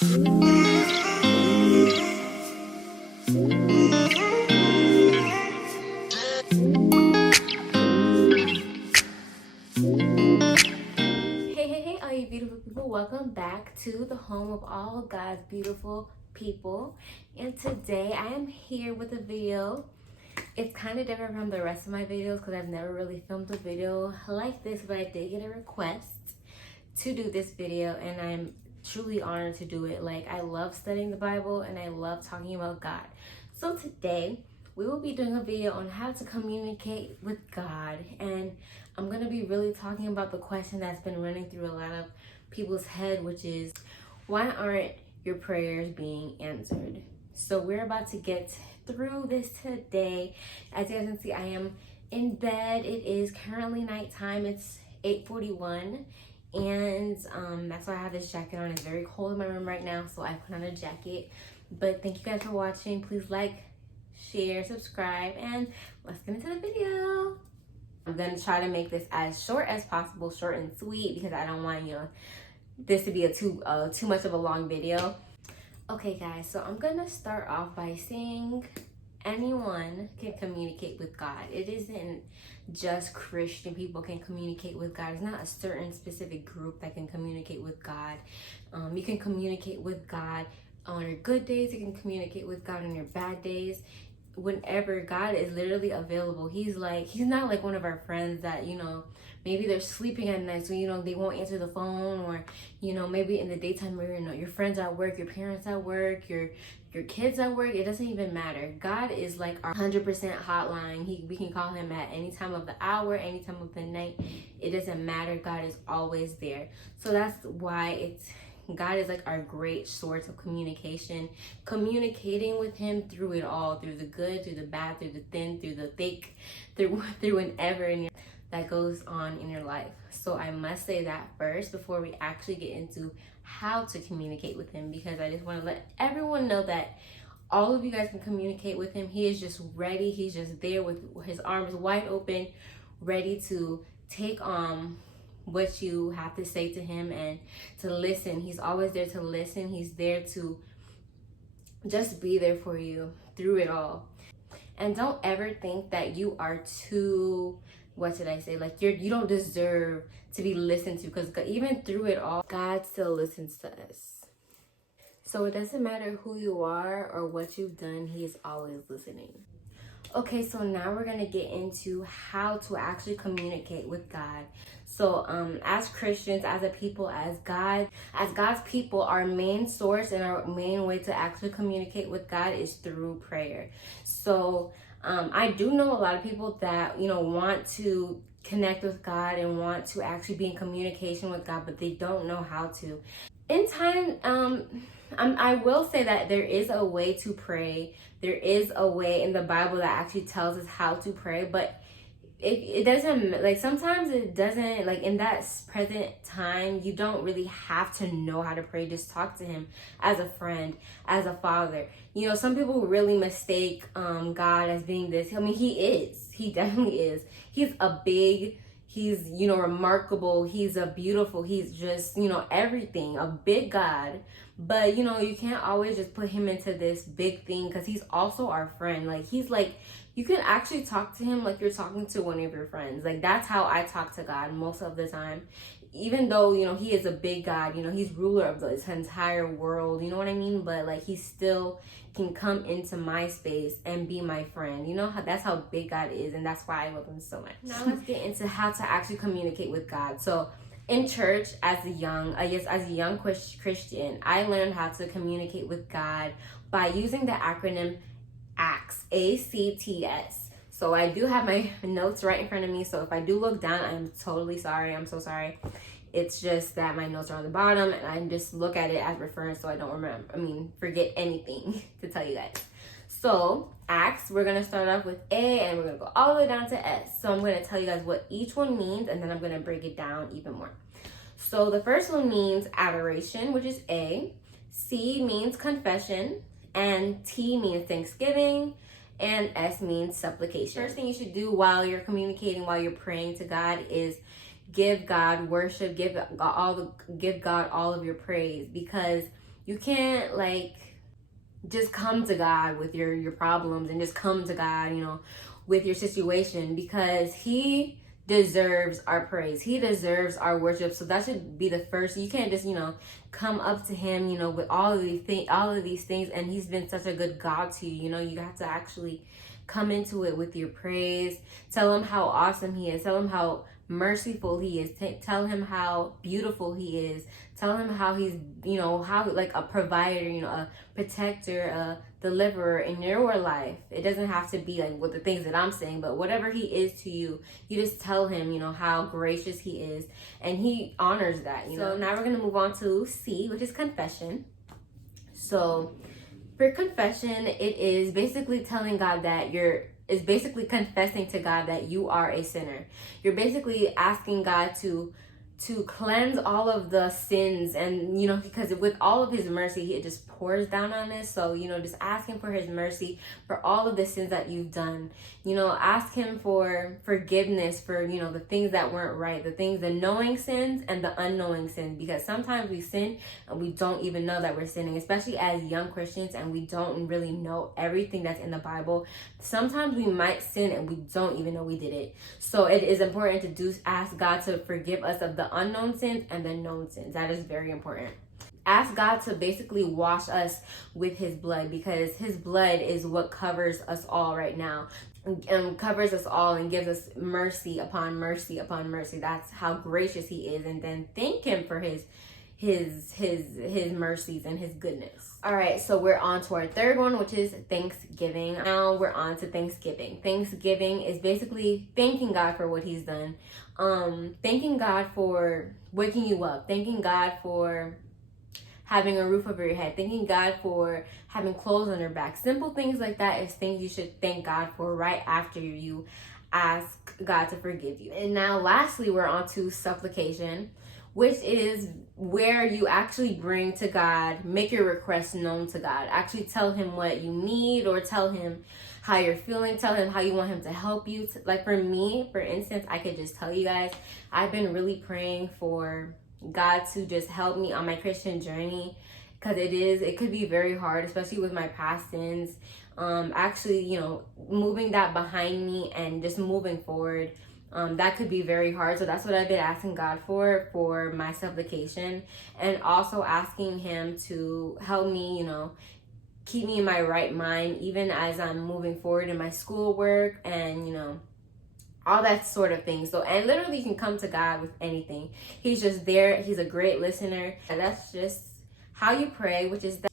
Hey, all you beautiful people. Welcome back to the home of all God's beautiful people. And today I am here with a video. It's kind of different from the rest of my videos because I've never really filmed a video like this, but I did get a request to do this video and I'm truly honored to do it. Like, I love studying the Bible and I love talking about God. So today we will be doing a video on how to communicate with God, and I'm going to be really talking about the question that's been running through a lot of people's head, which is, why aren't your prayers being answered? So we're about to get through this today. As you guys can see, I am in bed. It is currently nighttime. It's 8:41, and that's why I have this jacket on. It's very cold in my room right now, so I put on a jacket. But thank you guys for watching. Please like, share, subscribe, and let's get into the video. I'm gonna try to make this as short as possible, short and sweet, because I don't want this to be a too much of a long video. Okay guys, so I'm gonna start off by saying anyone can communicate with God. It isn't just Christian people can communicate with God. It's not a certain specific group that can communicate with God. You can communicate with God on your good days. You can communicate with God on your bad days. Whenever God is literally available. He's not like one of our friends that, maybe they're sleeping at night, so they won't answer the phone, or maybe in the daytime your friends at work, your parents at work, your kids at work. It doesn't even matter. God is like our 100% hotline. We can call him at any time of the hour, any time of the night. It doesn't matter. God is always there. So that's why God is like our great source of communication, communicating with him through it all, through the good, through the bad, through the thin, through the thick, through whenever that goes on in your life. So I must say that first before we actually get into how to communicate with him, because I just want to let everyone know that all of you guys can communicate with him. He is just ready. He's just there with his arms wide open, ready to take on what you have to say to him and to listen. He's always there to listen. He's there to just be there for you through it all. And don't ever think that you are too, like you don't deserve to be listened to, because even through it all, God still listens to us. So it doesn't matter who you are or what you've done, he is always listening. Okay, so now we're gonna get into how to actually communicate with God. So as Christians, as a people, as God's people, our main source and our main way to actually communicate with God is through prayer. So I do know a lot of people that want to connect with God and want to actually be in communication with God, but they don't know how to. In time, I will say that there is a way to pray. There is a way in the Bible that actually tells us how to pray, but it doesn't, like, sometimes it doesn't, like, in that present time, you don't really have to know how to pray. Just talk to him as a friend, as a father. Some people really mistake God as being this. I mean, he definitely is. He's remarkable. He's a beautiful, he's just, everything, a big God. But, you can't always just put him into this big thing, because he's also our friend. Like, you can actually talk to him like you're talking to one of your friends. Like, that's how I talk to God most of the time. Even though, he is a big God, he's ruler of this entire world, you know what I mean? But, like, he still can come into my space and be my friend. That's how big God is, and that's why I love him so much. Now let's get into how to actually communicate with God. So in church, as a young Christian, I learned how to communicate with God by using the acronym ACTS, ACTS. So I do have my notes right in front of me. So if I do look down, I'm totally sorry. I'm so sorry. It's just that my notes are on the bottom, and I just look at it as reference so I don't forget anything to tell you guys. So ACTS, we're gonna start off with A and we're gonna go all the way down to S. So I'm gonna tell you guys what each one means, and then I'm gonna break it down even more. So the first one means adoration, which is A. C means confession, and T means thanksgiving, and S means supplication. First thing you should do while you're communicating, while you're praying to God, is give God worship, give God all of your praise, because You can't like just come to God with your problems and just come to God, you know, with your situation, because he deserves our praise. He deserves our worship. So that should be the first. You can't just, you know, come up to him, you know, with all of these things, and he's been such a good God to you. You know, you have to actually come into it with your praise. Tell him how awesome he is. Tell him how merciful he is. Tell him how beautiful he is. Tell him how he's, you know, how like a provider, you know, a protector, a deliverer in your life. It doesn't have to be like with the things that I'm saying, but whatever he is to you, you just tell him, you know, how gracious he is, and he honors that, you know. So now we're gonna move on to C, which is confession. So for confession, it is basically telling God that is basically confessing to God that you are a sinner. You're basically asking God to cleanse all of the sins, and you know, because with all of his mercy, it just pours down on us. So, you know, just ask him for his mercy for all of the sins that you've done. You know, ask him for forgiveness for, you know, the things that weren't right, the knowing sins and the unknowing sins, because sometimes we sin and we don't even know that we're sinning, especially as young Christians, and we don't really know everything that's in the Bible. Sometimes we might sin and we don't even know we did it. So it is important to ask God to forgive us of the unknown sins and the known sins. That is very important. Ask God to basically wash us with his blood, because his blood is what covers us all right now, and covers us all and gives us mercy upon mercy upon mercy. That's how gracious he is. And then thank him for his mercies and his goodness. All right, so we're on to our third one, which is Thanksgiving. Now we're on to Thanksgiving. Thanksgiving is basically thanking God for what he's done. Thanking God for waking you up. Thanking God for having a roof over your head. Thanking God for having clothes on your back. Simple things like that is things you should thank God for right after you ask God to forgive you. And now lastly, we're on to supplication, which is where you actually bring to God, make your requests known to God. Actually tell him what you need, or tell him how you're feeling. Tell him how you want him to help you. Like for me, for instance, I could just tell you guys, I've been really praying for God to just help me on my Christian journey, because it could be very hard, especially with my past sins. Actually, you know, moving that behind me and just moving forward. That could be very hard. So that's what I've been asking God for my supplication, and also asking him to help me, you know, keep me in my right mind, even as I'm moving forward in my schoolwork and, you know, all that sort of thing. So, and literally you can come to God with anything. He's just there. He's a great listener. And that's just how you pray, which is the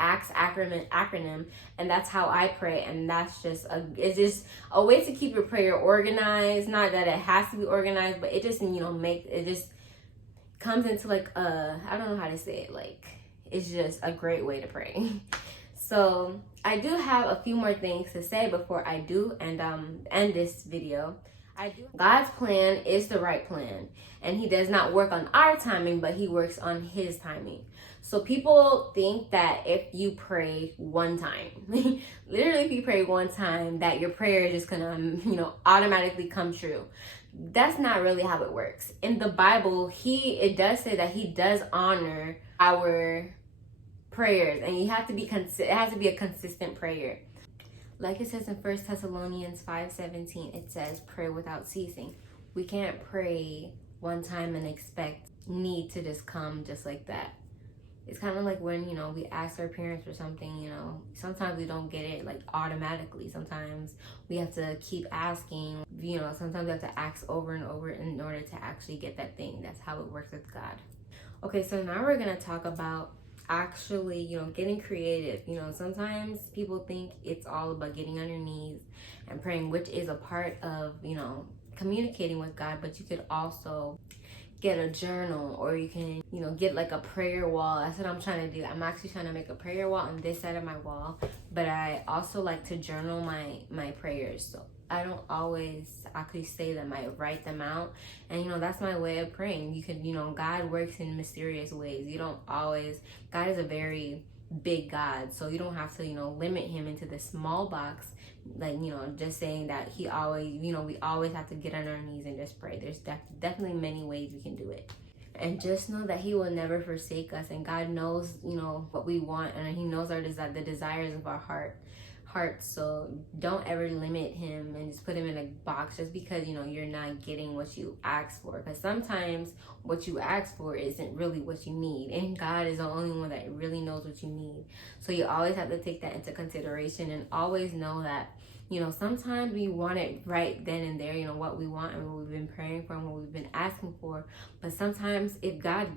ACTS acronym, and that's how I pray. And that's just it's just a way to keep your prayer organized. Not that it has to be organized, but it just, you know, it just comes into like I don't know how to say it, like it's just a great way to pray. So I do have a few more things to say before I do end this video. God's plan is the right plan, and he does not work on our timing, but he works on his timing. So people think that if you pray one time, literally if you pray one time, that your prayer is just gonna, you know, automatically come true. That's not really how it works. In the Bible, it does say that he does honor our prayers, and it has to be a consistent prayer. Like it says in 1 Thessalonians 5:17, it says, pray without ceasing. We can't pray one time and expect need to just come just like that. It's kind of like when, you know, we ask our parents for something, you know, sometimes we don't get it like automatically. Sometimes we have to keep asking, you know, sometimes we have to ask over and over in order to actually get that thing. That's how it works with God. Okay, so now we're going to talk about actually, you know, getting creative. You know, sometimes people think it's all about getting on your knees and praying, which is a part of, you know, communicating with God, but you could also get a journal, or you can, you know, get like a prayer wall. That's what I'm trying to do. I'm actually trying to make a prayer wall on this side of my wall, but I also like to journal my prayers. So I don't always actually say them, I write them out. And, you know, that's my way of praying. You can, you know, God works in mysterious ways. God is a very big God. So you don't have to, you know, limit him into this small box. Like, you know, just saying that he always, you know, we always have to get on our knees and just pray. There's definitely many ways we can do it. And just know that he will never forsake us, and God knows, you know, what we want, and he knows the desires of our heart. So don't ever limit him and just put him in a box just because, you know, you're not getting what you asked for, because sometimes what you ask for isn't really what you need, and God is the only one that really knows what you need. So you always have to take that into consideration, and always know that, you know, sometimes we want it right then and there, you know, what we want and what we've been praying for and what we've been asking for. But sometimes if God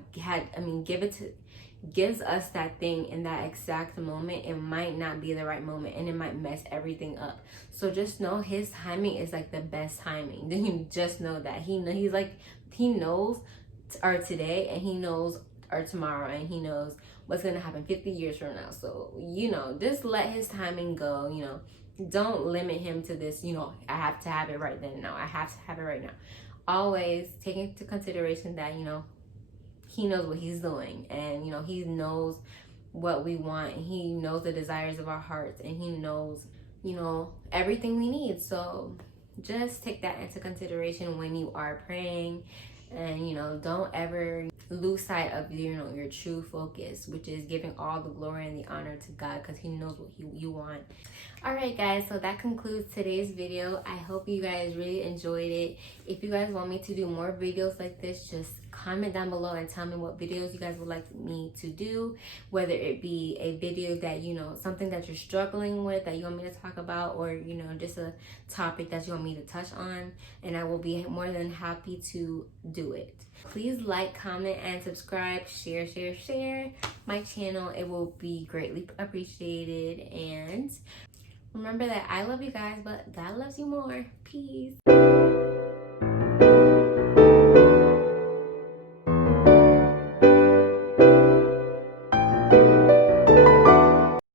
gives us that thing in that exact moment, it might not be the right moment, and it might mess everything up. So just know his timing is like the best timing. Then you just know that he knows our today, and he knows our tomorrow, and he knows what's gonna happen 50 years from now. So, you know, just let his timing go. You know, don't limit him to this, you know, I have to have it right then. No, I have to have it right now. Always take into consideration that, you know, he knows what he's doing, and, you know, he knows what we want, and he knows the desires of our hearts, and he knows, you know, everything we need. So just take that into consideration when you are praying, and, you know, don't ever lose sight of, you know, your true focus, which is giving all the glory and the honor to God, because he knows what you want. All right, guys, so that concludes today's video. I hope you guys really enjoyed it. If you guys want me to do more videos like this, just comment down below and tell me what videos you guys would like me to do, whether it be a video that, you know, something that you're struggling with that you want me to talk about, or, you know, just a topic that you want me to touch on, and I will be more than happy to do it. Please like, comment, and subscribe. Share my channel. It will be greatly appreciated. And remember that I love you guys, but God loves you more. Peace.